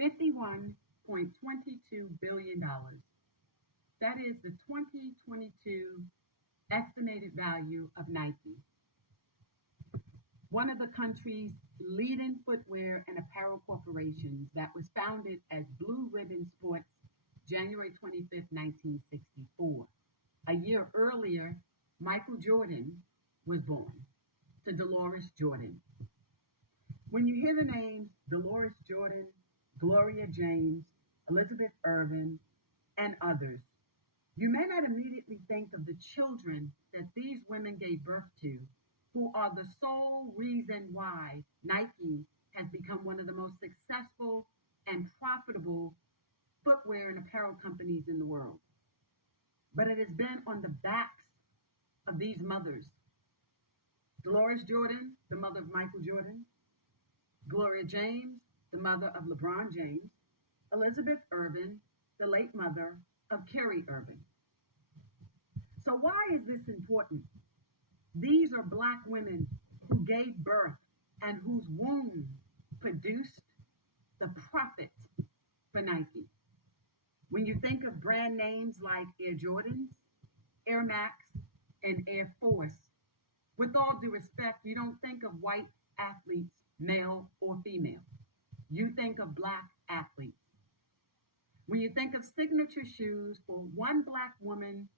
$51.22 billion. That is the 2022 estimated value of Nike, one of the country's leading footwear and apparel corporations that was founded as Blue Ribbon Sports January 25th, 1964. A year earlier, Michael Jordan was born to Dolores Jordan. When you hear the names Dolores Jordan, Gloria James, Elizabeth Irvin, and others, you may not immediately think of the children that these women gave birth to, who are the sole reason why Nike has become one of the most successful and profitable footwear and apparel companies in the world. But it has been on the backs of these mothers. Dolores Jordan, the mother of Michael Jordan; Gloria James, the mother of LeBron James; Elizabeth Irvin, the late mother of Kerry Irvin. So why is this important? These are Black women who gave birth and whose womb produced the profit for Nike. When you think of brand names like Air Jordans, Air Max, and Air Force, with all due respect, you don't think of white athletes, male or female. You think of Black athletes. When you think of signature shoes for one Black woman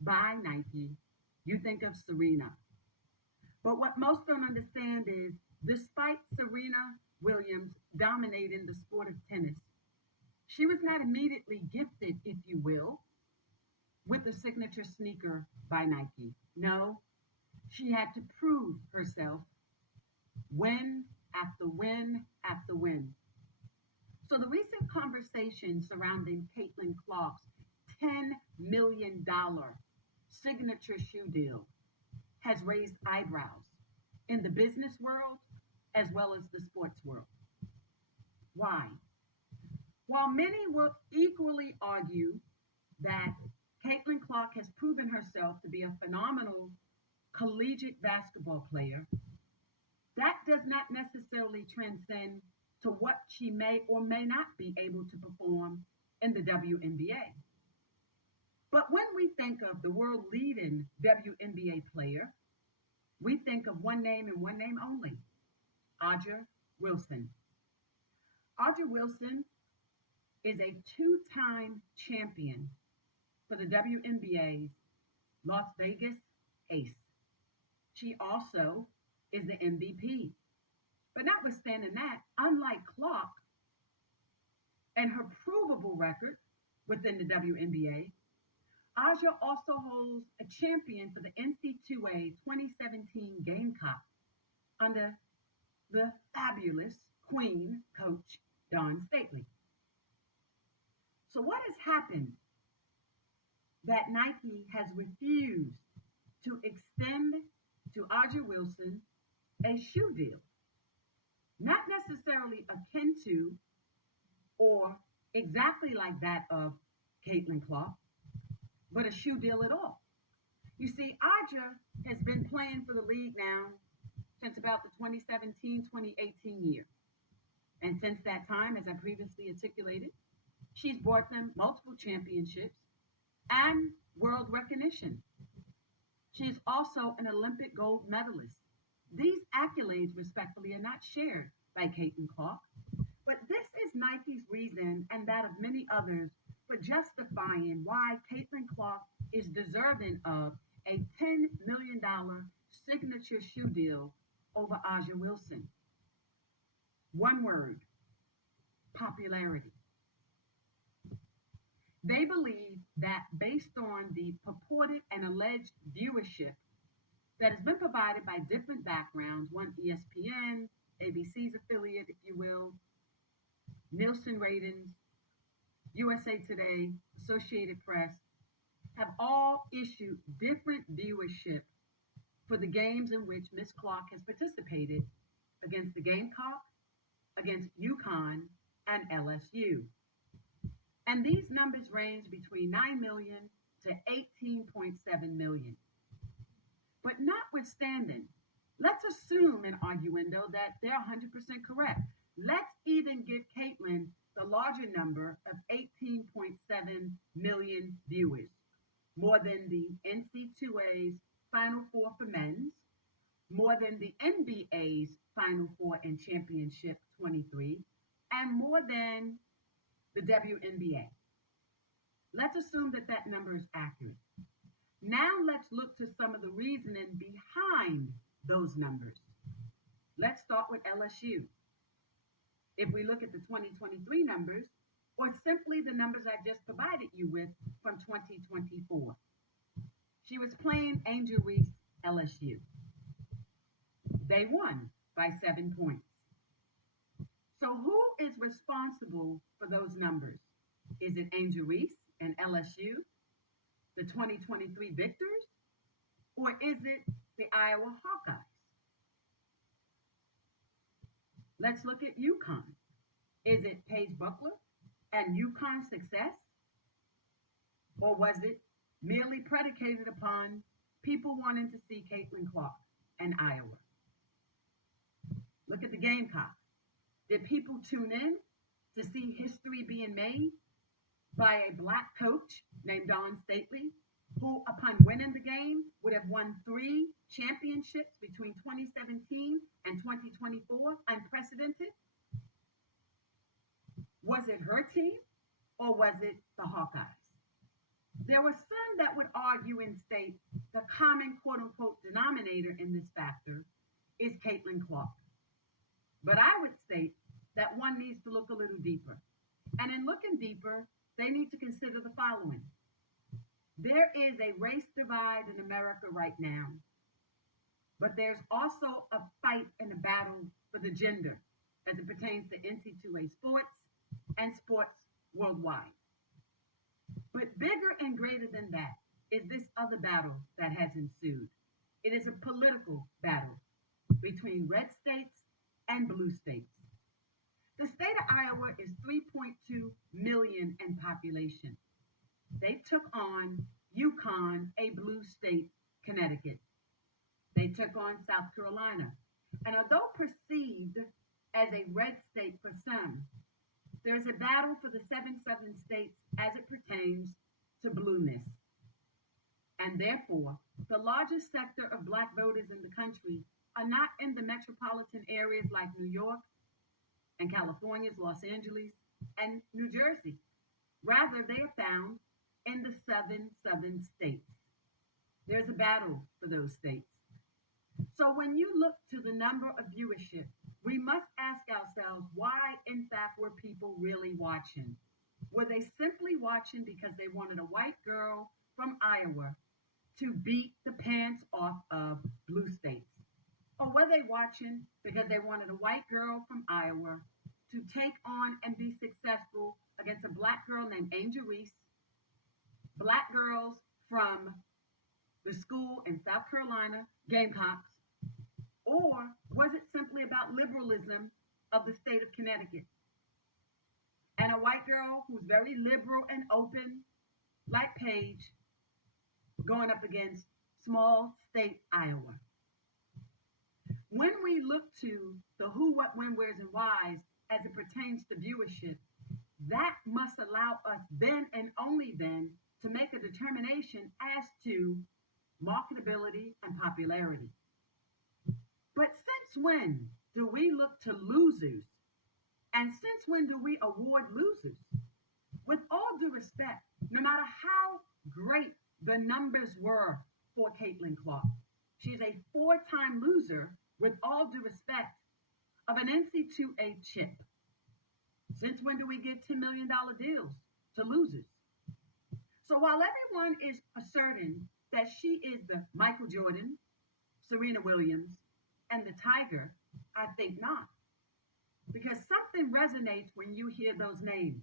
by Nike, you think of Serena. But what most don't understand is, despite Serena Williams dominating the sport of tennis, she was not immediately gifted, if you will, with the signature sneaker by Nike. No, she had to prove herself win after win after win. So the recent conversation surrounding Caitlin Clark's $10 million signature shoe deal has raised eyebrows in the business world as well as the sports world. Why? While many will equally argue that Caitlin Clark has proven herself to be a phenomenal collegiate basketball player, that does not necessarily transcend to what she may or may not be able to perform in the WNBA. But when we think of the world leading WNBA player, we think of one name and one name only: A'ja Wilson. A'ja Wilson is a two-time champion for the WNBA's Las Vegas Ace. She also is the MVP. But notwithstanding that, unlike Clark and her provable record within the WNBA, A'ja also holds a champion for the NC2A 2017 Gamecock under the fabulous Queen coach Dawn Staley. So what has happened that Nike has refused to extend to A'ja Wilson a shoe deal? Not necessarily akin to or exactly like that of Caitlin Clark, but a shoe deal at all. You see, A'ja has been playing for the league now since about the 2017-2018 year. And since that time, as I previously articulated, she's brought them multiple championships and world recognition. She is also an Olympic gold medalist. These accolades, respectfully, are not shared by Caitlin Clark, but this is Nike's reason, and that of many others, for justifying why Caitlin Clark is deserving of a $10 million signature shoe deal over A'ja Wilson. One word: popularity. They believe that based on the purported and alleged viewership that has been provided by different backgrounds, one ESPN, ABC's affiliate, if you will, Nielsen ratings, USA Today, Associated Press, have all issued different viewership for the games in which Miss Clark has participated against the Gamecock, against UConn, and LSU. And these numbers range between 9 million to 18.7 million. But notwithstanding, let's assume an arguendo that they're 100% correct. Let's even give Caitlin larger number of 18.7 million viewers, more than the NC2A's Final Four for men's, more than the NBA's Final Four and Championship 23, and more than the WNBA. Let's assume that that number is accurate. Now let's look to some of the reasoning behind those numbers. Let's start with LSU. If we look at the 2023 numbers, or simply the numbers I just provided you with from 2024. She was playing Angel Reese LSU. They won by 7 points. So who is responsible for those numbers? Is it Angel Reese and LSU, the 2023 victors, or is it the Iowa Hawkeyes? Let's look at UConn. Is it Paige Buckler and UConn's success? Or was it merely predicated upon people wanting to see Caitlin Clark and Iowa? Look at the Gamecocks. Did people tune in to see history being made by a black coach named Dawn Stately, who upon winning the game would have won 3 championships between 2017 and 2024, unprecedented? Was it her team or was it the Hawkeyes? There were some that would argue and state the common quote-unquote denominator in this factor is Caitlin Clark. But I would state that one needs to look a little deeper. And in looking deeper, they need to consider the following. There is a race divide in America right now, but there's also a fight and a battle for the gender as it pertains to NC2A sports and sports worldwide. But bigger and greater than that is this other battle that has ensued. It is a political battle between red states and blue states. The state of Iowa is 3.2 million in population. They took on UConn, a blue state, Connecticut. They took on South Carolina. And although perceived as a red state for some, there's a battle for the 7 southern states as it pertains to blueness. And therefore, the largest sector of black voters in the country are not in the metropolitan areas like New York and California's Los Angeles and New Jersey. Rather, they are found in the southern states. There's a battle for those states. So when you look to the number of viewership, we must ask ourselves why, in fact, were people really watching? Were they simply watching because they wanted a white girl from Iowa to beat the pants off of blue states? Or were they watching because they wanted a white girl from Iowa to take on and be successful against a black girl named Angel Reese, black girls from the school in South Carolina, Gamecocks? Or was it simply about liberalism of the state of Connecticut? And a white girl who's very liberal and open, like Paige, going up against small state Iowa. When we look to the who, what, when, where's, and whys as it pertains to viewership, that must allow us then and only then to make a determination as to marketability and popularity. But since when do we look to losers? And since when do we award losers? With all due respect, no matter how great the numbers were for Caitlin Clark, she's a 4-time loser, with all due respect, of an NC2A chip. Since when do we give $10 million deals to losers? So while everyone is asserting that she is the Michael Jordan, Serena Williams, and the Tiger, I think not. Because something resonates when you hear those names.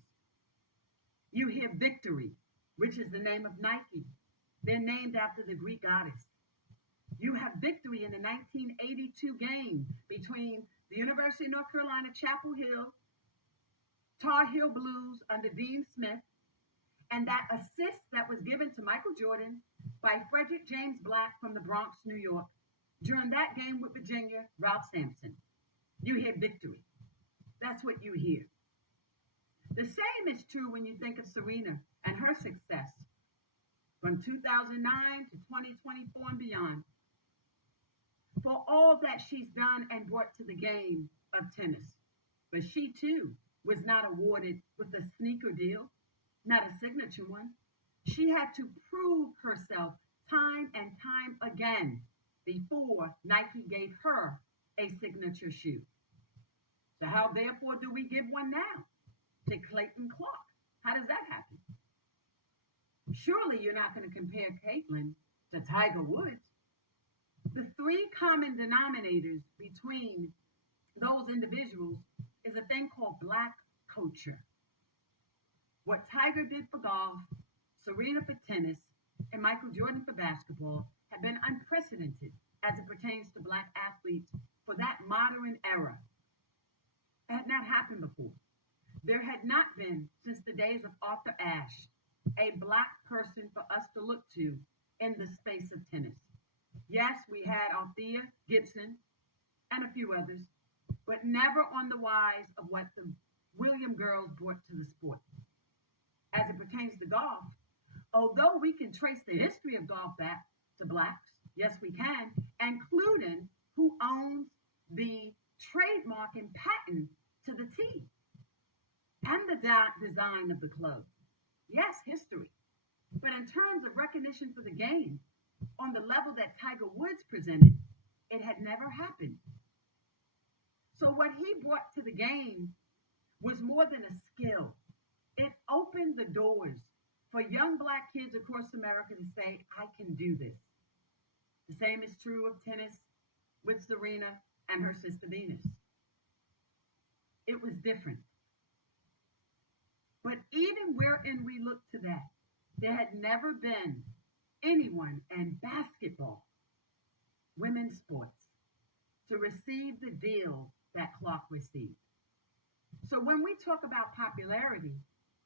You hear Victory, which is the name of Nike. They're named after the Greek goddess. You have Victory in the 1982 game between the University of North Carolina, Chapel Hill, Tar Heel Blues under Dean Smith, and that assist that was given to Michael Jordan by Frederick James Black from the Bronx, New York, during that game with Virginia, Ralph Sampson. You hear Victory. That's what you hear. The same is true when you think of Serena and her success from 2009 to 2024 and beyond. For all that she's done and brought to the game of tennis. But she too was not awarded with a sneaker deal, not a signature one. She had to prove herself time and time again before Nike gave her a signature shoe. So how therefore do we give one now to Clayton Clark? How does that happen? Surely you're not going to compare Caitlin to Tiger Woods. The three common denominators between those individuals is a thing called black culture. What Tiger did for golf, Serena for tennis, and Michael Jordan for basketball have been unprecedented as it pertains to black athletes for that modern era. It had not happened before. There had not been, since the days of Arthur Ashe, a black person for us to look to in the space of tennis. Yes, we had Althea Gibson and a few others, but never on the wise of what the William girls brought to the sport. As it pertains to golf, although we can trace the history of golf back to blacks, yes we can, including who owns the trademark and patent to the tee and the design of the club. Yes, history. But in terms of recognition for the game, on the level that Tiger Woods presented, it had never happened. So what he brought to the game was more than a skill. It opened the doors for young black kids across America to say, I can do this. The same is true of tennis with Serena and her sister Venus. It was different. But even wherein we look to that, there had never been anyone in basketball, women's sports, to receive the deal that Clark received. So when we talk about popularity,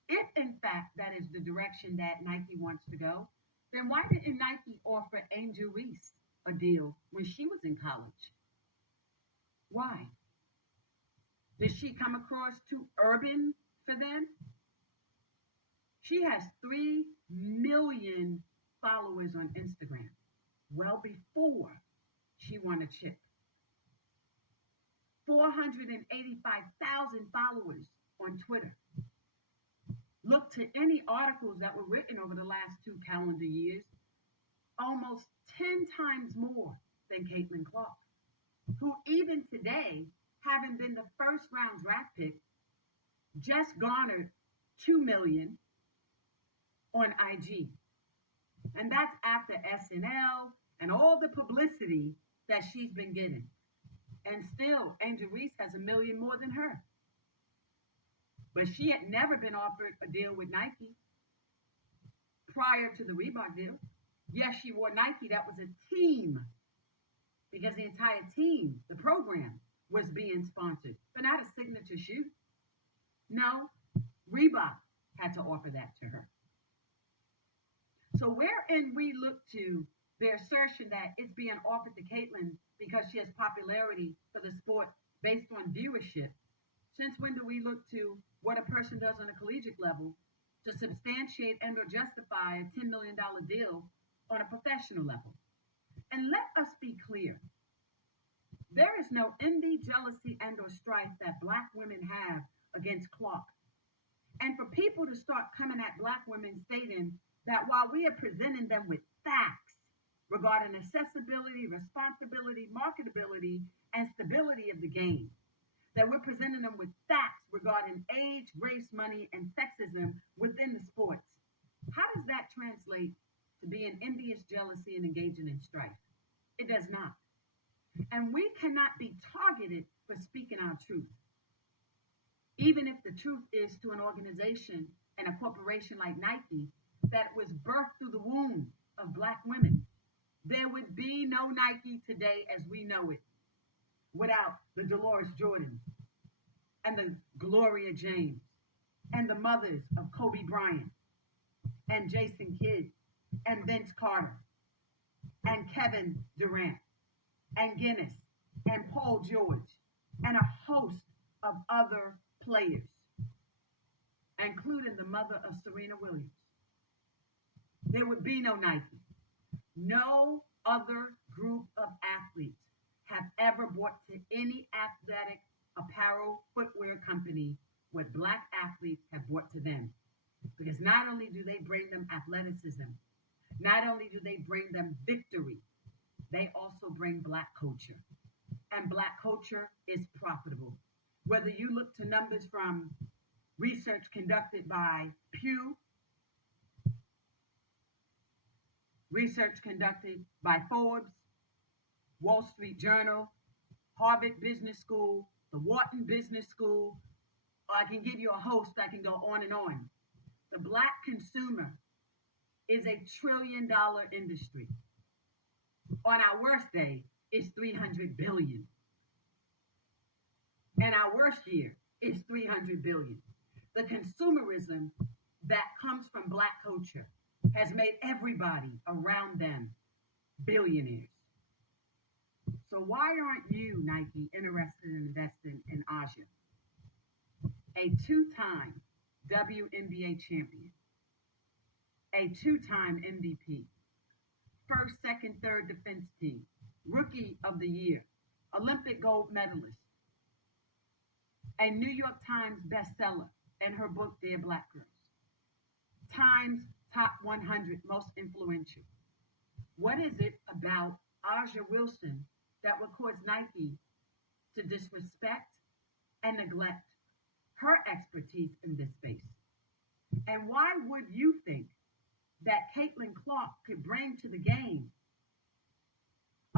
if in fact that is the direction that Nike wants to go, then why didn't Nike offer Angel Reese a deal when she was in college? Why? Did she come across too urban for them? She has 3 million followers on Instagram, well before she won a chip. 485,000 followers on Twitter. Look to any articles that were written over the last 2 calendar years, almost 10 times more than Caitlin Clark, who even today, having been the first round draft pick, just garnered 2 million on IG. And that's after SNL and all the publicity that she's been getting. And still, Angel Reese has 1 million more than her. But she had never been offered a deal with Nike prior to the Reebok deal. Yes, she wore Nike. That was a team, because the entire team, the program, was being sponsored, but not a signature shoe. No, Reebok had to offer that to her. So wherein we look to their assertion that it's being offered to Caitlin because she has popularity for the sport based on viewership, since when do we look to what a person does on a collegiate level to substantiate and or justify a $10 million deal on a professional level? And let us be clear. There is no envy, jealousy, and or strife that black women have against Clark. And for people to start coming at black women stating that while we are presenting them with facts regarding accessibility, responsibility, marketability, and stability of the game, that we're presenting them with facts regarding age, race, money, and sexism within the sports, how does that translate to being envious, jealousy, and engaging in strife? It does not. And we cannot be targeted for speaking our truth. Even if the truth is to an organization and a corporation like Nike that was birthed through the womb of black women, there would be no Nike today as we know it without the Dolores Jordans and the Gloria James and the mothers of Kobe Bryant and Jason Kidd and Vince Carter and Kevin Durant and Guinness and Paul George and a host of other players. including the mother of Serena Williams. There would be no Nike. No other group of athletes have ever brought to any athletic apparel footwear company what black athletes have brought to them. Because not only do they bring them athleticism, not only do they bring them victory, they also bring black culture. And black culture is profitable. Whether you look to numbers from research conducted by Pew, research conducted by Forbes, Wall Street Journal, Harvard Business School, the Wharton Business School, or I can give you a host, I can go on and on. The black consumer is a $1 trillion industry. On our worst day, it's 300 billion. And our worst year is 300 billion. The consumerism that comes from black culture has made everybody around them billionaires. So why aren't you, Nike, interested in investing in Aja, a two-time WNBA champion, a two-time MVP, first, second, third defense team, rookie of the year, Olympic gold medalist, a New York Times bestseller in her book, Dear Black Girls, Times Top 100 Most Influential. What is it about Aja Wilson that would cause Nike to disrespect and neglect her expertise in this space? And why would you think that Caitlin Clark could bring to the game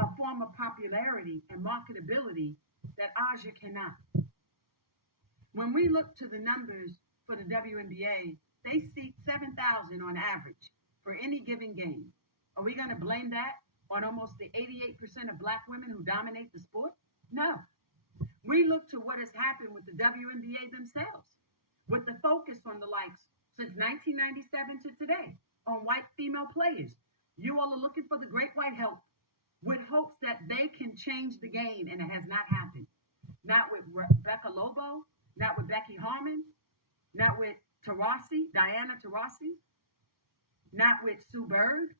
a form of popularity and marketability that Aja cannot? When we look to the numbers for the WNBA, they seat 7,000 on average for any given game. Are we going to blame that on almost the 88% of black women who dominate the sport? No. We look to what has happened with the WNBA themselves, with the focus on the likes since 1997 to today on white female players. You all are looking for the great white help with hopes that they can change the game, and it has not happened. Not with Rebecca Lobo, not with Becky Harmon, not with Diana Taurasi, not with Sue Bird.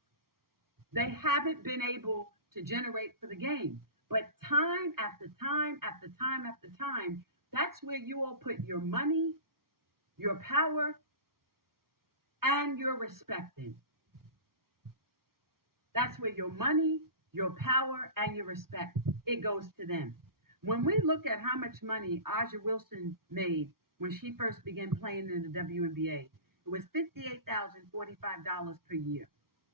They haven't been able to generate for the game. But time after time after time after time, that's where you all put your money, your power, and your respect in. That's where your money, your power, and your respect, it goes to them. When we look at how much money Aja Wilson made when she first began playing in the WNBA, it was $58,045 per year.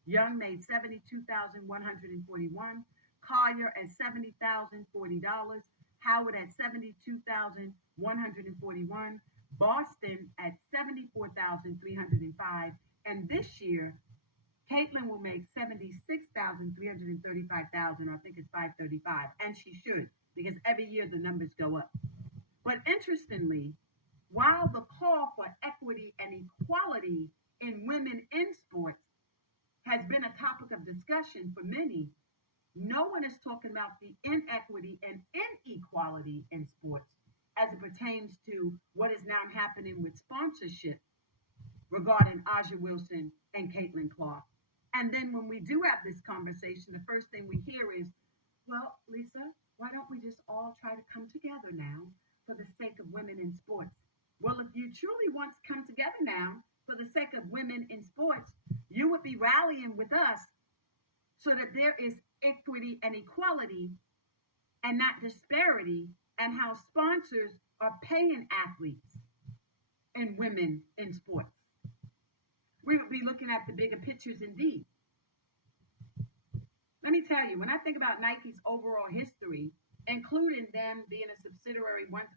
Young made $72,141. Collier at $70,040. Howard at $72,141. Boston at $74,305. And this year, Caitlin will make $76,335,000. I think it's $535, and she should, because every year the numbers go up. But interestingly, while the call for equity and equality in women in sports has been a topic of discussion for many, no one is talking about the inequity and inequality in sports as it pertains to what is now happening with sponsorship regarding Aja Wilson and Caitlin Clark. And then when we do have this conversation, the first thing we hear is, well, Lisa, why don't we just all try to come together now for the sake of women in sports? Well, if you truly want to come together now for the sake of women in sports, you would be rallying with us so that there is equity and equality and not disparity and how sponsors are paying athletes and women in sports. We would be looking at the bigger pictures indeed. Let me tell you, when I think about Nike's overall history, including them being a subsidiary once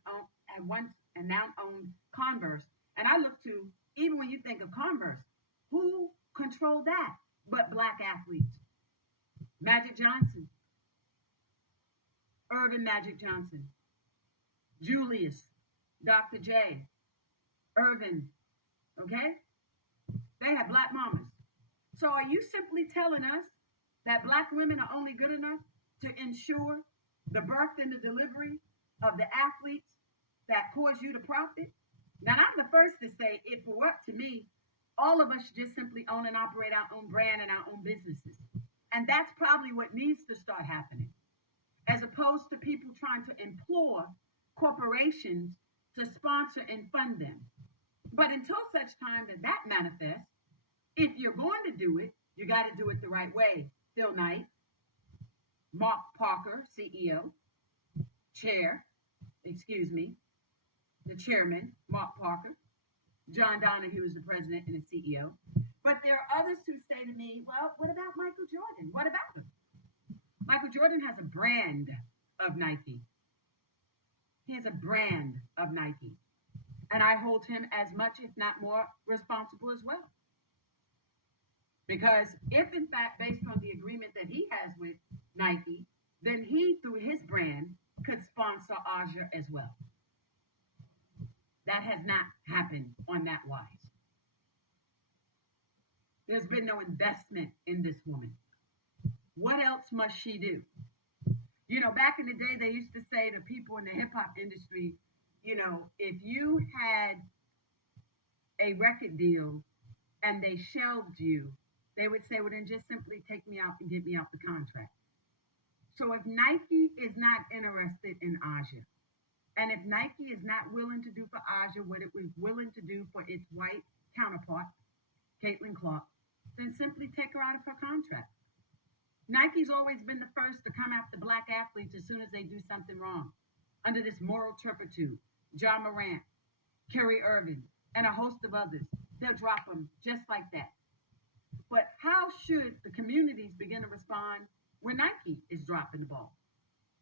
and now owned Converse, and I look to, even when you think of Converse, who controlled that but black athletes? Magic Johnson, Irvin Magic Johnson, Julius, Dr. J, Irvin, okay? They have black mamas. So are you simply telling us that black women are only good enough to ensure the birth and the delivery of the athletes that cause you to profit? Now, I'm the first to say if it were up to me, all of us should just simply own and operate our own brand and our own businesses. And that's probably what needs to start happening, as opposed to people trying to implore corporations to sponsor and fund them. But until such time that that manifests, if you're going to do it, you got to do it the right way. Phil Knight, Mark Parker, CEO, chair, excuse me, the chairman, Mark Parker, John Donahue is the president and the CEO. But there are others who say to me, well, what about Michael Jordan? What about him? Michael Jordan has a brand of Nike. He has a brand of Nike. And I hold him as much, if not more, responsible as well. Because if, in fact, based on the agreement that he has with Nike, then he, through his brand, could sponsor Aja as well. That has not happened on that wise. There's been no investment in this woman. What else must she do? You know, back in the day, they used to say to people in the hip hop industry, you know, if you had a record deal and they shelved you, they would say, well, then just simply take me out and get me off the contract. So if Nike is not interested in Aja, and if Nike is not willing to do for Aja what it was willing to do for its white counterpart, Caitlin Clark, then simply take her out of her contract. Nike's always been the first to come after black athletes as soon as they do something wrong. Under this moral turpitude, John Morant, Kerry Irving, and a host of others, they'll drop them just like that. But how should the communities begin to respond when Nike is dropping the ball?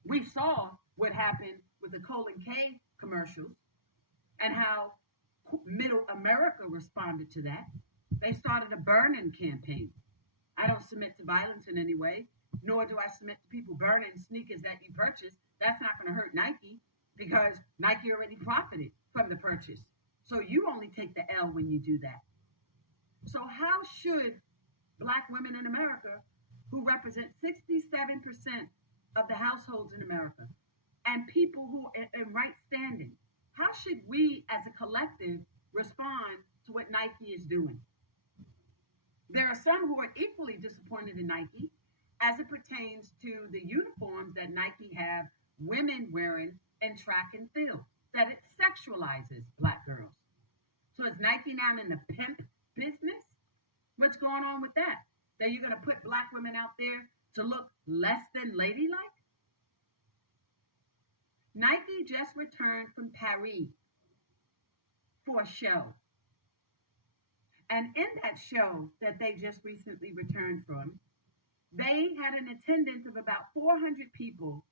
We saw what happened with the Colin K commercials and how middle America responded to that. They started a burn-in campaign. I don't submit to violence in any way, nor do I submit to people burning sneakers that you purchase. That's not going to hurt Nike because Nike already profited from the purchase. So you only take the L when you do that. So how should black women in America, who represent 67% of the households in America, and people who are in right standing, how should we as a collective respond to what Nike is doing? There are some who are equally disappointed in Nike as it pertains to the uniforms that Nike have women wearing in track and field, that it sexualizes black girls. So is Nike now in the pimp business? What's going on with that? That you're going to put black women out there to look less than ladylike? Nike just returned from Paris for a show. And in that show that they just recently returned from, they had an attendance of about 400 people,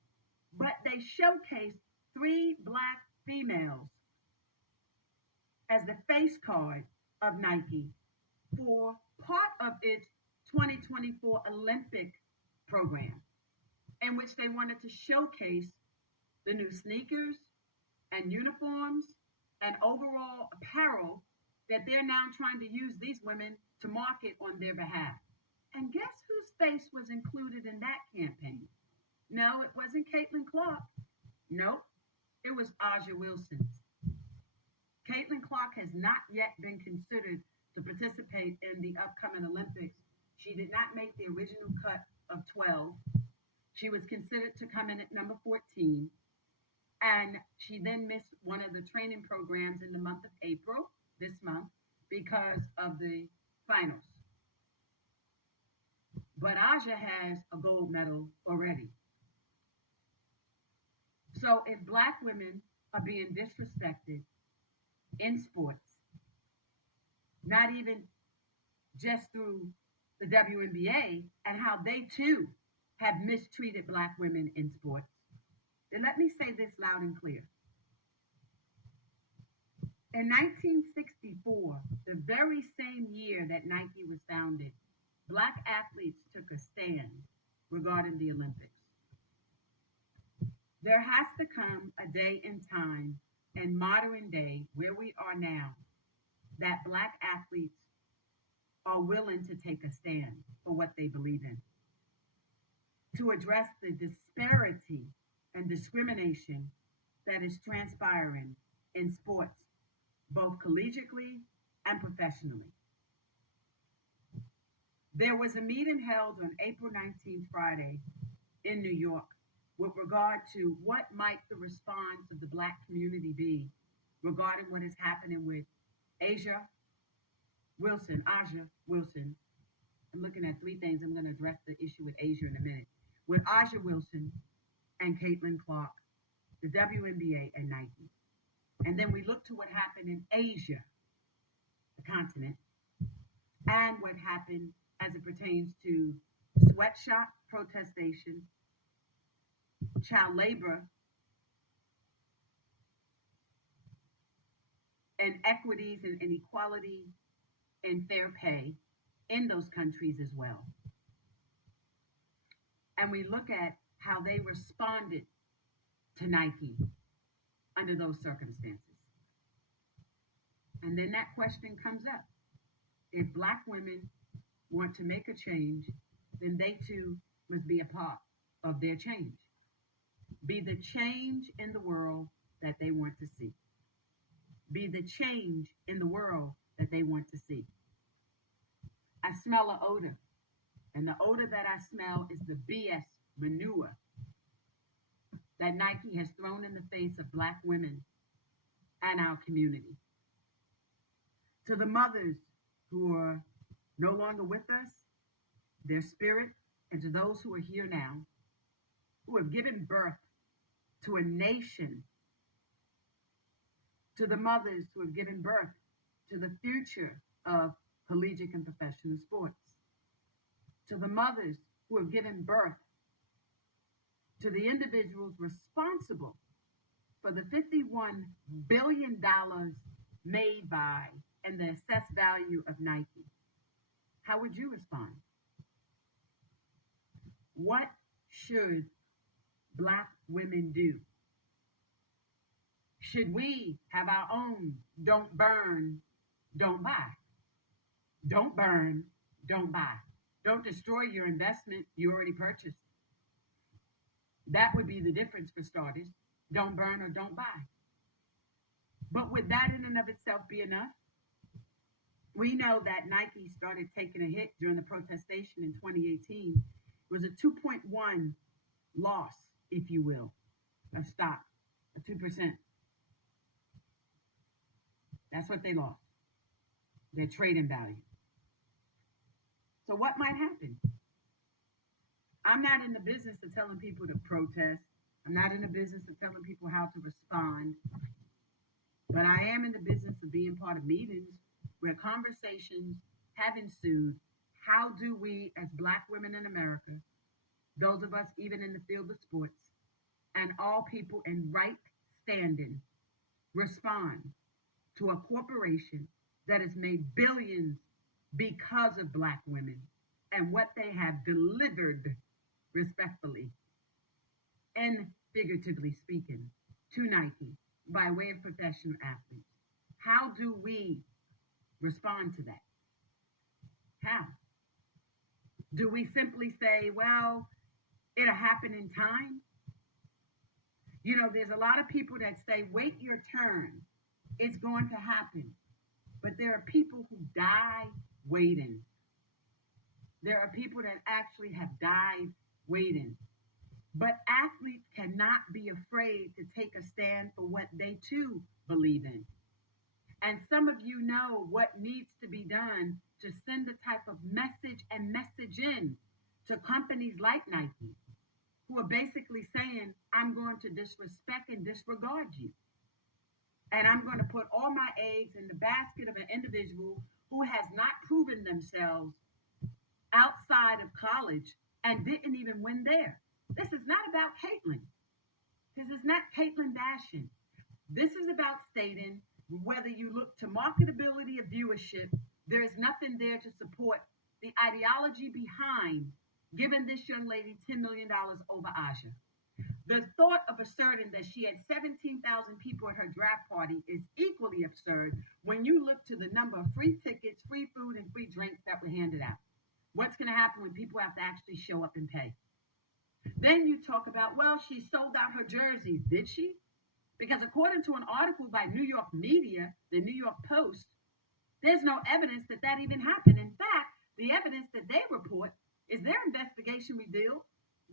but they showcased 3 black females as the face card of Nike for part of its 2024 Olympic program, in which they wanted to showcase the new sneakers and uniforms and overall apparel that they're now trying to use these women to market on their behalf. And guess whose face was included in that campaign? No, it wasn't Caitlin Clark. Nope, it was Aja Wilson's. Caitlin Clark has not yet been considered to participate in the upcoming Olympics. She did not make the original cut of 12. She was considered to come in at number 14. And she then missed one of the training programs in the month of April, this month, because of the finals. But Aja has a gold medal already. So if black women are being disrespected in sports, not even just through the WNBA and how they too have mistreated black women in sports, then let me say this loud and clear. In 1964, the very same year that Nike was founded, black athletes took a stand regarding the Olympics. There has to come a day in time, in modern day, where we are now, that black athletes are willing to take a stand for what they believe in, to address the disparity and discrimination that is transpiring in sports, both collegiately and professionally. There was a meeting held on April 19th, Friday, in New York with regard to what might the response of the Black community be regarding what is happening with Asia Wilson. I'm looking at three things. I'm going to address the issue with Asia in a minute. With Aja Wilson and Caitlin Clark, the WNBA and Nike. And then we look to what happened in Asia, the continent, and what happened as it pertains to sweatshop protestation, child labor, and equities and inequality and fair pay in those countries as well. And we look at how they responded to Nike under those circumstances. And then that question comes up. If Black women want to make a change, then they too must be a part of their change. Be the change in the world that they want to see. Be the change in the world that they want to see. I smell an odor, and the odor that I smell is the BS manure that Nike has thrown in the face of Black women and our community. To the mothers who are no longer with us, their spirit, and to those who are here now, who have given birth to a nation, to the mothers who have given birth to the future of collegiate and professional sports, to the mothers who have given birth to the individuals responsible for the $51 billion made by and the assessed value of Nike. How would you respond? What should Black women do? Should we have our own don't burn, don't buy? Don't burn, don't buy. Don't destroy your investment you already purchased. That would be the difference for starters. Don't burn or don't buy. But would that in and of itself be enough? We know that Nike started taking a hit during the protestation in 2018. It was a 2.1 loss, if you will, of stock, a 2%. That's what they lost, their trading value. So what might happen? I'm not in the business of telling people to protest. I'm not in the business of telling people how to respond. But I am in the business of being part of meetings where conversations have ensued. How do we, as Black women in America, those of us even in the field of sports, and all people in right standing, respond to a corporation that has made billions because of Black women and what they have delivered, respectfully and figuratively speaking, to Nike by way of professional athletes? How do we respond to that? How? Do we simply say, well, it'll happen in time? You know, there's a lot of people that say, wait your turn. It's going to happen. But there are people who die waiting. There are people that actually have died waiting. But athletes cannot be afraid to take a stand for what they too believe in. And some of you know what needs to be done to send the type of message and message in to companies like Nike, who are basically saying, I'm going to disrespect and disregard you. And I'm going to put all my eggs in the basket of an individual who has not proven themselves outside of college and didn't even win there. This is not about Caitlin. This is not Caitlin bashing. This is about stating whether you look to marketability of viewership, there is nothing there to support the ideology behind giving this young lady $10 million over Aja. The thought of asserting that she had 17,000 people at her draft party is equally absurd when you look to the number of free tickets, free food, and free drinks that were handed out. What's going to happen when people have to actually show up and pay? Then you talk about, well, she sold out her jerseys. Did she? Because according to an article by New York media, the New York Post, there's no evidence that that even happened. In fact, the evidence that they report is their investigation revealed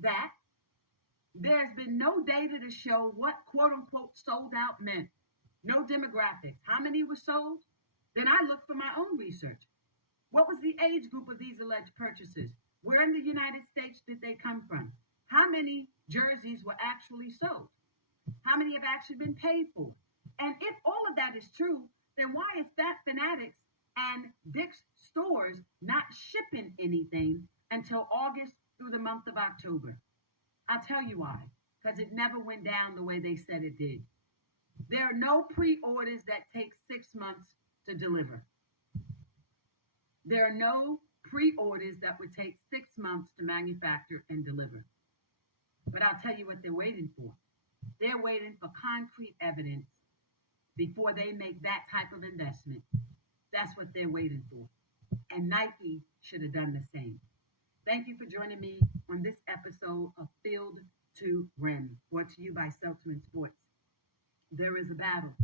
that there's been no data to show what quote unquote sold out meant. No demographics. How many were sold? Then I looked for my own research. What was the age group of these alleged purchases? Where in the United States did they come from? How many jerseys were actually sold? How many have actually been paid for? And if all of that is true, then why is Fat Fanatics and Dick's stores not shipping anything until August through the month of October? I'll tell you why. Because it never went down the way they said it did. There are no pre-orders that take 6 months to deliver. There are no pre-orders that would take 6 months to manufacture and deliver. But I'll tell you what they're waiting for. They're waiting for concrete evidence before they make that type of investment. That's what they're waiting for. And Nike should have done the same. Thank you for joining me on this episode of Field to Rim, brought to you by Seltzman Sports. There is a battle.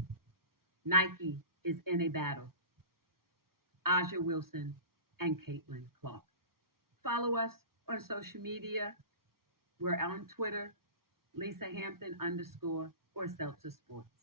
Nike is in a battle. Aja Wilson and Caitlin Clark. Follow us on social media. We're on Twitter, Lisa Hampton _ or Seltzer Sports.